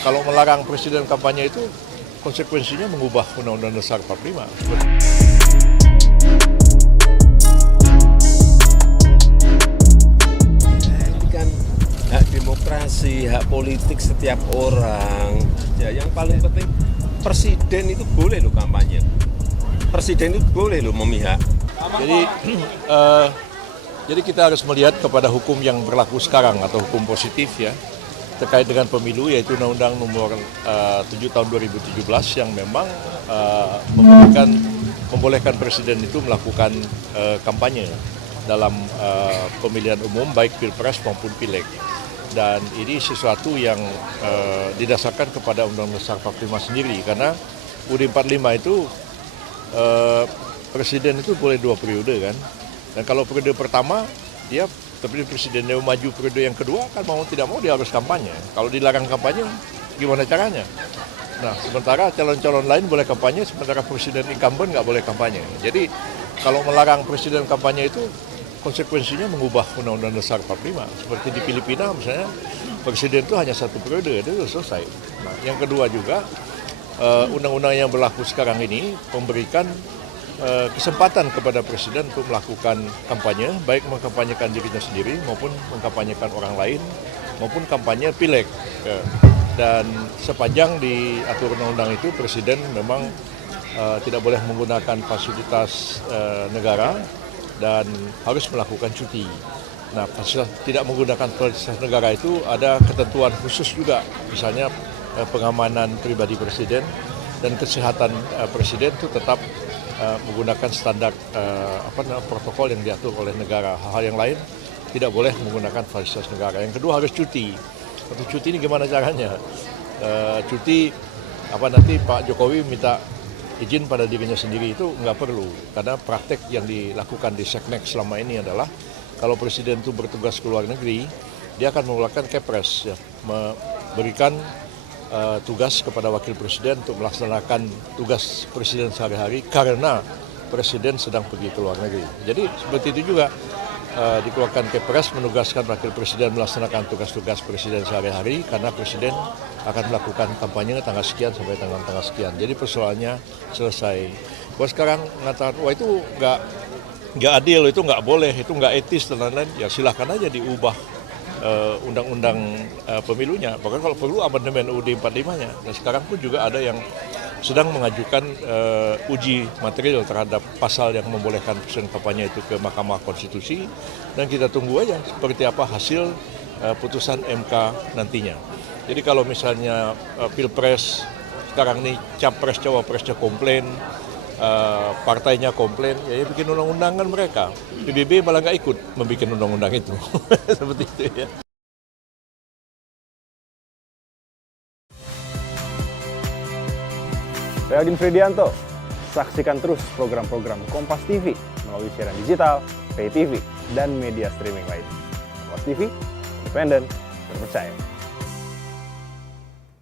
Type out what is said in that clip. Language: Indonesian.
kalau melarang presiden kampanye itu konsekuensinya mengubah Undang-Undang Dasar 45. Ini kan hak demokrasi, hak politik setiap orang. Ya, yang paling penting presiden itu boleh loh kampanye. Presiden itu boleh loh memihak. Jadi kita harus melihat kepada hukum yang berlaku sekarang atau hukum positif ya terkait dengan pemilu, yaitu Undang-Undang Nomor 7 Tahun 2017 yang memang membolehkan presiden itu melakukan kampanye dalam pemilihan umum baik pilpres maupun pileg. Dan ini sesuatu yang didasarkan kepada Undang-Undang Dasar 45 sendiri, karena UUD 45 itu presiden itu boleh 2 periode kan. Dan kalau periode pertama dia terpilih presiden, dia maju periode yang kedua kan mau tidak mau dia harus kampanye. Kalau dilarang kampanye gimana caranya? Nah, sementara calon-calon lain boleh kampanye, sementara presiden incumbent nggak boleh kampanye. Jadi kalau melarang presiden kampanye itu konsekuensinya mengubah Undang-Undang Dasar 45. Seperti di Filipina misalnya, presiden itu hanya 1 periode, itu sudah selesai. Nah, yang kedua juga, undang-undang yang berlaku sekarang ini memberikan kesempatan kepada presiden untuk melakukan kampanye, baik mengkampanyekan dirinya sendiri maupun mengkampanyekan orang lain, maupun kampanye pileg. Dan sepanjang diatur undang-undang itu, presiden memang tidak boleh menggunakan fasilitas negara dan harus melakukan cuti. Nah, tidak menggunakan fasilitas negara itu ada ketentuan khusus juga, misalnya pengamanan pribadi presiden dan kesehatan presiden itu tetap menggunakan standar protokol yang diatur oleh negara. Hal-hal yang lain tidak boleh menggunakan fasilitas negara. Yang kedua harus cuti. Untuk cuti ini gimana caranya? Cuti nanti Pak Jokowi minta izin pada dirinya sendiri itu nggak perlu, karena praktek yang dilakukan di Seknek selama ini adalah kalau presiden itu bertugas ke luar negeri, dia akan mengeluarkan kepres, ya, memberikan tugas kepada wakil presiden untuk melaksanakan tugas presiden sehari-hari karena presiden sedang pergi ke luar negeri. Jadi seperti itu juga dikeluarkan kepres menugaskan wakil presiden melaksanakan tugas-tugas presiden sehari-hari karena presiden akan melakukan kampanye tanggal sekian sampai tanggal sekian. Jadi persoalannya selesai. Wah, sekarang mengatakan wah itu nggak adil, itu nggak boleh, itu nggak etis dan lain-lain, ya silahkan aja diubah undang-undang pemilunya. Bahkan kalau perlu amandemen UUD 45-nya. Dan sekarang pun juga ada yang sedang mengajukan uji material terhadap pasal yang membolehkan presiden kampanye itu ke Mahkamah Konstitusi. Dan kita tunggu aja seperti apa hasil putusan MK nantinya. Jadi kalau misalnya pilpres sekarang ini capres cawapresnya komplain, partainya komplain, ya bikin undang-undang kan mereka. PBB malah nggak ikut membuat undang-undang itu. Seperti itu ya. Saya Odin Fridianto. Saksikan terus program-program Kompas TV melalui siaran digital, pay TV, dan media streaming lain. Kompas TV, independen, terpercaya.